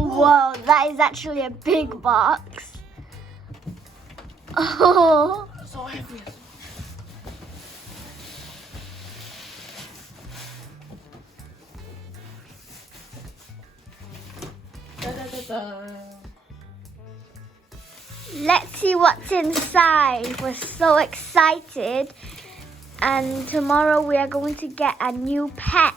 Whoa, that is actually a big box. Oh. So heavy. Da, da, da, da. Let's see what's inside. We're so excited. And tomorrow we are going to get a new pet.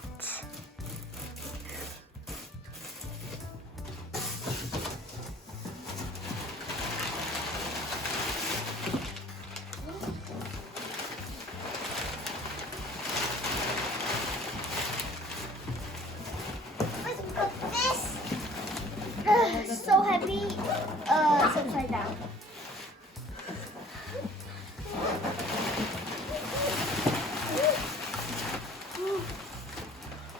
We've got this. So heavy. It's upside down.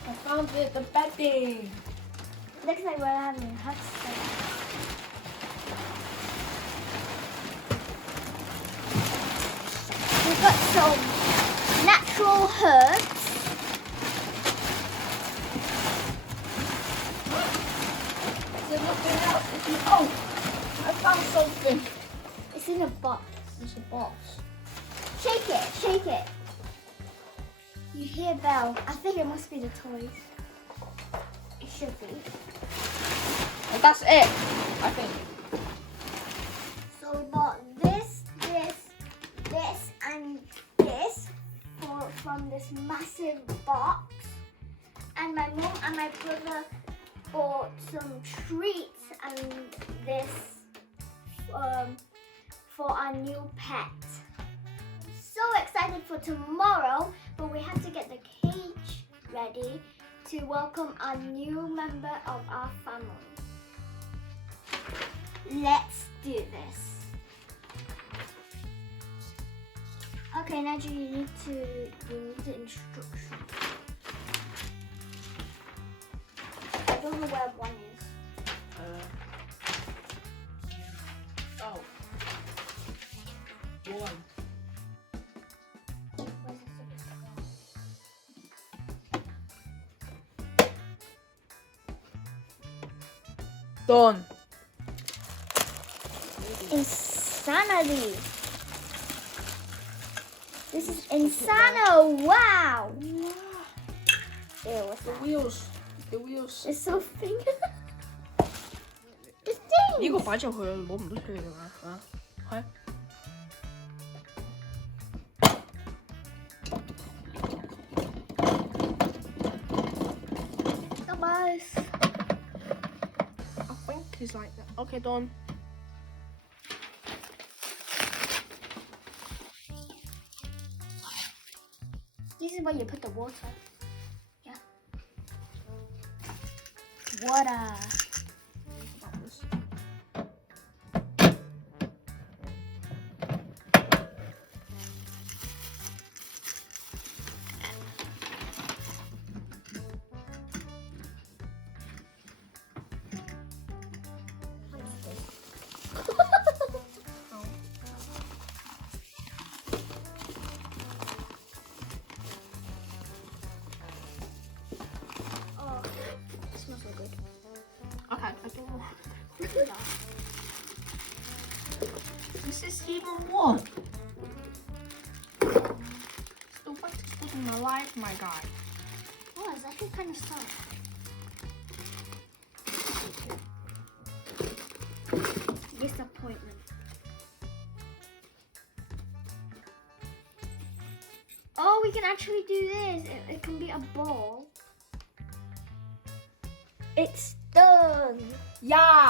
I found it, the bedding. Looks like we're having a hot start. We've got some natural herbs. There's nothing else. Oh, I found something. It's in a box. It's a box. Shake it, shake it. You hear Belle. I think it must be the toys. It should be. And that's it, I think. So we bought this, and this from this massive box. And my mom and my brother bought some treats and this for our new pet. So excited for tomorrow, but we have to get the cage ready to welcome our new member of our family. Let's do this. Okay, Najee, you need the instructions. I don't know where one is. Oh. One. Where's the second? Done. Insanity. This is Insano. Wow. Ew, what's The that? wheels. The wheels. It's so thin. The thing. 呢個擺咗去攞唔到出嚟㗎嘛？啊，係。Guys. I think it's like that. Okay, done. This is where you put the water. Yeah. Water. Oh, it smells so good. Okay, I don't know. This is even one. It's the wettest food in my life, my guy. Oh, it's actually kind of soft. Disappointment. Oh, we can actually do this. It can be a ball. It's done. Yeah.